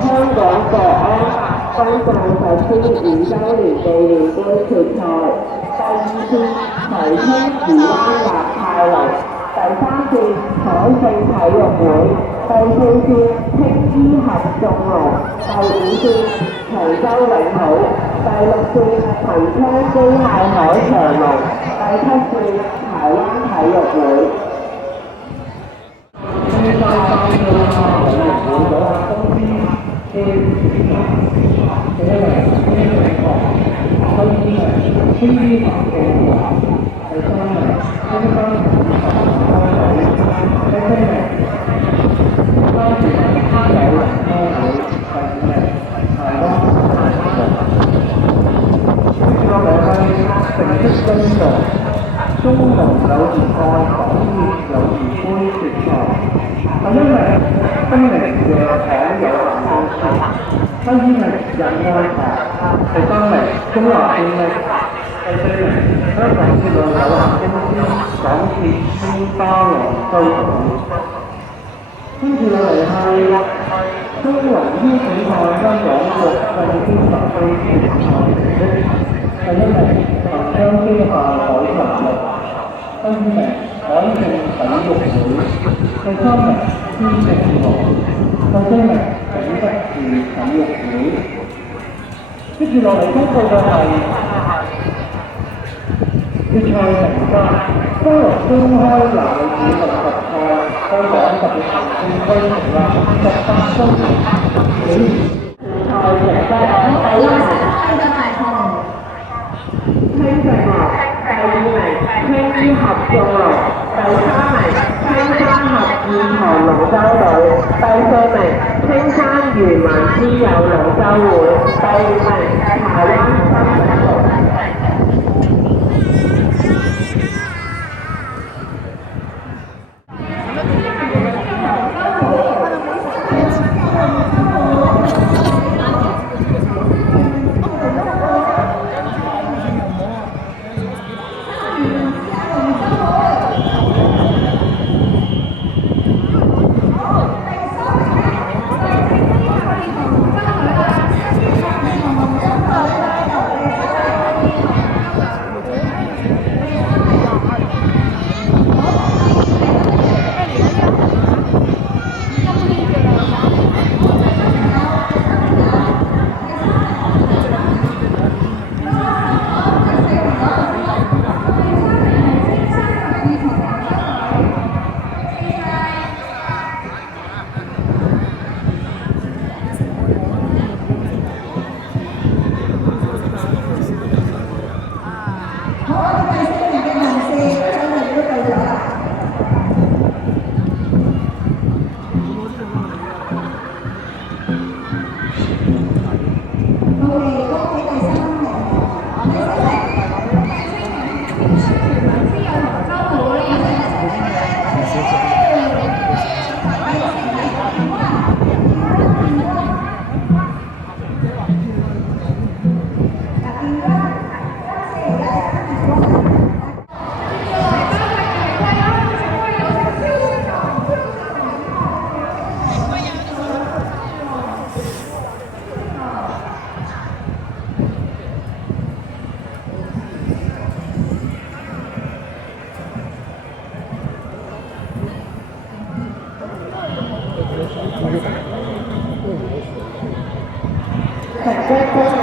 香港國安法頒布實施5週年紀念杯決賽，第二戰葵青漁灣立泰龍，第三戰海盛體育會，第四戰青衣合眾龍，第五戰長洲永好，第六戰同昌機械海長龍，第七戰柴灣體育會。中龍友誼賽港協友誼杯決賽，係因為東寧藥廠有限公司，第二名仁愛堂，第三名中華電力，第四名香港鐵路有限公司港鐵青巴羅洲隊。跟住落嚟係中華邀請賽香港國際天文杯決賽成績，第一名長江機械海長龍，第二名海盛體育會，第三名天盛龍，第四名景德市體育會。跟住落嚟公佈嘅係決賽名單：多倫公開男子60賽，香港特別行政區成立18周年。決賽成績第一名青盛龍，第二名青衣合眾龍，第三名青山合意堂龍舟隊，第四名青山漁民之友龍舟會，第五名柴灣新體龍。成績公布，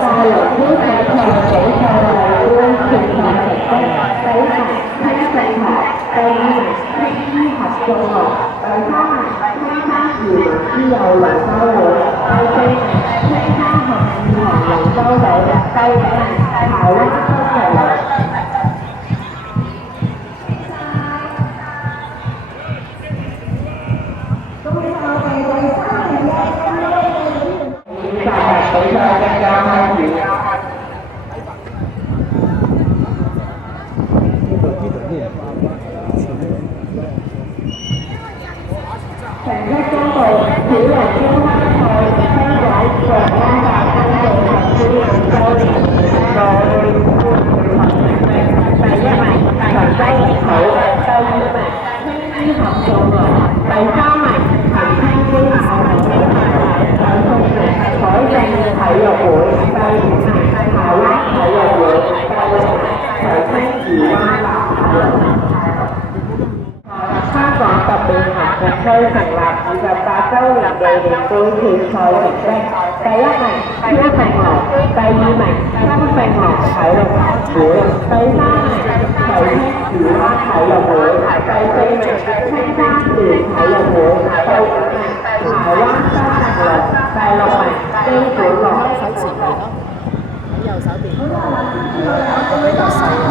大龍邀請賽比賽例杯決賽成績：第一名青盛龍，第二名青衣合眾龍，第三名青山漁民之友龍舟會，第四名青山合意堂龍舟隊，第五名柴灣新體龍。成一公路小龍灣賽車位國安法公路實施5週年，內第一名長洲熱土，第二名青衣合眾路，第三名陳青基校友第四名海政體育會，第五名台灣體育會，第六名長青漁灣南體育。香港特別行政區成立28週年紀念盃決賽成績，第一名潘並龍，第二名新並龍體育會，第三名葵青漁灣體育會，第四名青山聯體育會，第五名台灣新力龍，第六名基本龍。手前面咯，喺右手邊，比較細嘅。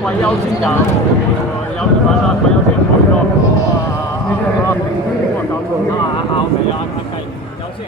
貴優先有啲話啦，貴優先開咗咁啊，搞到啊，咬尾啊，係優先。